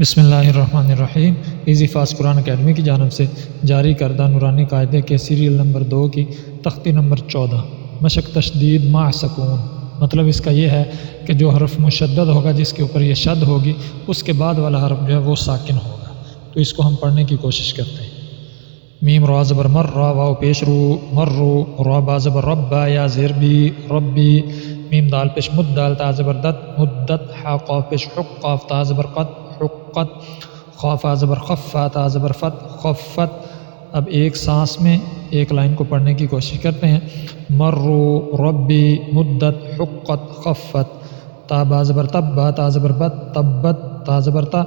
بسم اللہ الرحمن الرحیم۔ ایزی فاسٹ قرآن اکیڈمی کی جانب سے جاری کردہ نورانی قاعدے کے سیریل نمبر 2 کی تختی نمبر 14 مشق تشدید مع سکون۔ مطلب اس کا یہ ہے کہ جو حرف مشدد ہوگا، جس کے اوپر یہ شد ہوگی، اس کے بعد والا حرف جو ہے وہ ساکن ہوگا۔ تو اس کو ہم پڑھنے کی کوشش کرتے ہیں۔ میم را زبر مر، را واو پیش رو مرو، را با زبر رب با یا زیر بی ربی، میم دال پیش مد دال تا زبر دت مدت، حا قاف پیش حق قاف تا زبر قد حقت، خاف زبر خف تا زبر فت خفت۔ اب ایک سانس میں ایک لائن کو پڑھنے کی کوشش کرتے ہیں۔ مرو ربی مدت حقت خفت، تا با زبر تب با تا زبر بت تبت تا زبر تا،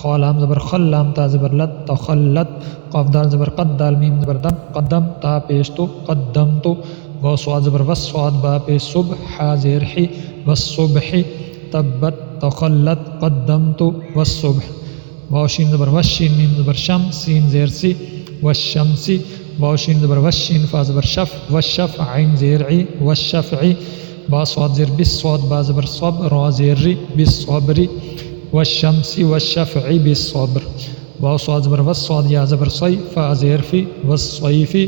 خا لام زبر خل لام تا زبر لت تخلت، قاف دال زبر قد دال میم زبر دم قدم تا پیش تو قدم تو، واو صاد زبر وس صاد با پیش صبح حا زیر حی والصبح، تبت تخلت قدمت والصبح، واو شین زبر وش شین میم زبر شم سین زیر سی والشمسی، واو شین زبر وش شین فا زبر شف والشفع عین زیر عی والشفعی، با صاد زیر بس صاد با زبر صب را زیر ری بالصبری، والشمسی والشفعی بالصبر، واو صاد زبر وس صاد یا زبر صی فا زیر فی والصیفی،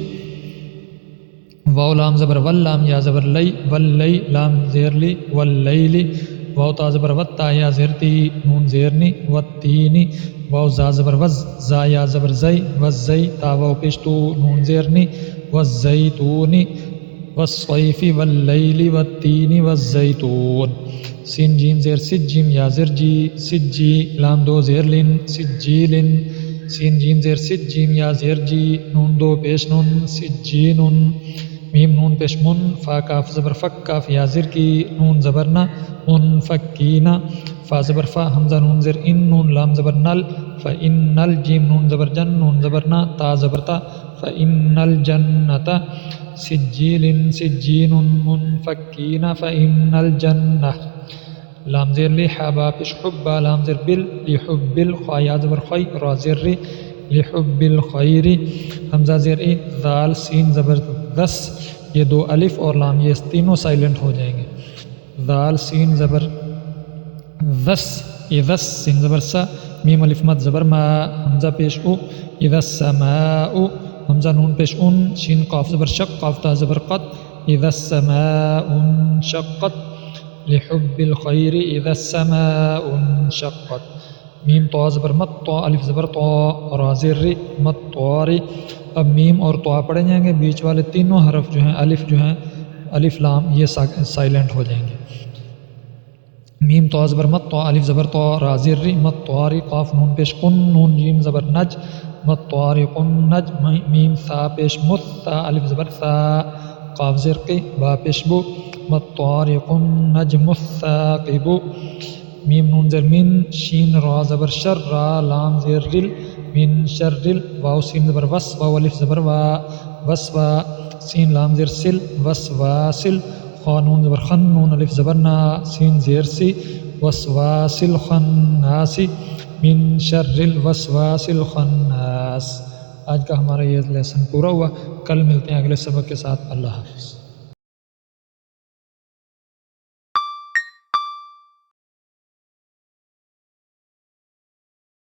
واو لام زبر واللام یا زبر لی واللی لام زیر لی واللیلی، واو تا زبر وت تا یا زیر تی نون زیرنی والتینی، واو زا زبر وز زا یا زبر زی والزی تا واو پیش تو نون زیرنی والزیتونی، والصیفی واللیلی والتینی والزیتون، سین جیم زیر سج جیم یا زر جی سجی لام دو زیر لن سجیلن، سین جیم زیر سج جیم یا زیر جی نون دو پیش نون سجینن، میم نون پیش من فا کاف زبر فک کاف یا زر کی نون زبر نا منفکینا، فا زبر فا حمزہ نون زر ان نون لام زبر نل فإن الجیم نون زبر جن نون زبر نا تا زبر تا فإن الجنت، سجیل سجین منفکین فإن الجنہ، لام زیر لی حابا پیش حبا لام زر بل لحب الخا یا زبر خی را زر ری لحب الخیر، حمزہ زیر ای ذال سین زبر دس، یہ دو الف اور لام یہ تینوں سائلنٹ ہو جائیں گے۔ ذال سین زبر دس اذا سین زبر سا، میم الف مد زبر ما حمزہ پیش او اذا السماء، حمزہ نون پیش ان شین قاف زبر شق قاف تا زبر قط اذا السماء انشقت، لحب الخیر اذا السماء انشقت، میم طا زبر مت طا الف زبر طا را زیر ری مت طاری۔ اب میم اور طا پڑھے جائیں گے، بیچ والے تینوں حرف جو ہیں الف جو ہیں الف لام یہ سائلنٹ ہو جائیں گے۔ میم طا زبر مت طا الف زبر طا را زیر ری مت طاری، قاف نون پیش قن نون جیم زبر نج مت طاری قن نج، میم ثا پیش مت تا الف زبر ثا قاف زیر قی با پیش بو مت طاری قن نجم الثاقب، میم نون زر من شین را زبر شر را لام زیر رل من شر رل، واو سین زبر وس واو الف زبر وا وس وا، سین لام زیر سل وس واسل، خا نون زبر خن نون الف زبر نا سین زیر سی وسواس الخناس، من شر الوسواس الخناس۔ آج کا ہمارا یہ لیسن پورا ہوا، کل ملتے ہیں اگلے سبق کے ساتھ۔ اللہ حافظ۔